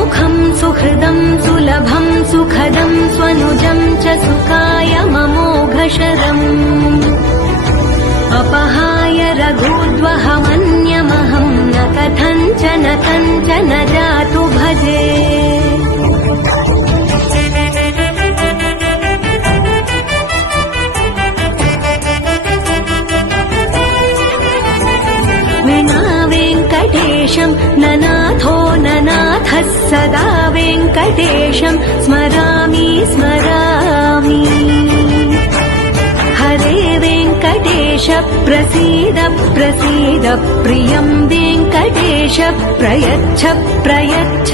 सुमुखं सुहृदं सुलभं सुखदं स्वनुजं च सुखाय ममोघशरम् अपहाय रघूद्वहमन्यमहं न कथञ्चन कञ्चन जातु भजे विना वेङ्कटेशं ननाथो ननाथः सदा वेङ्कटेशं स्मरामि स्मरामि हरे वेङ्कटेश प्रसीद प्रसीद प्रियं वेङ्कटेश प्रयच्छ प्रयच्छ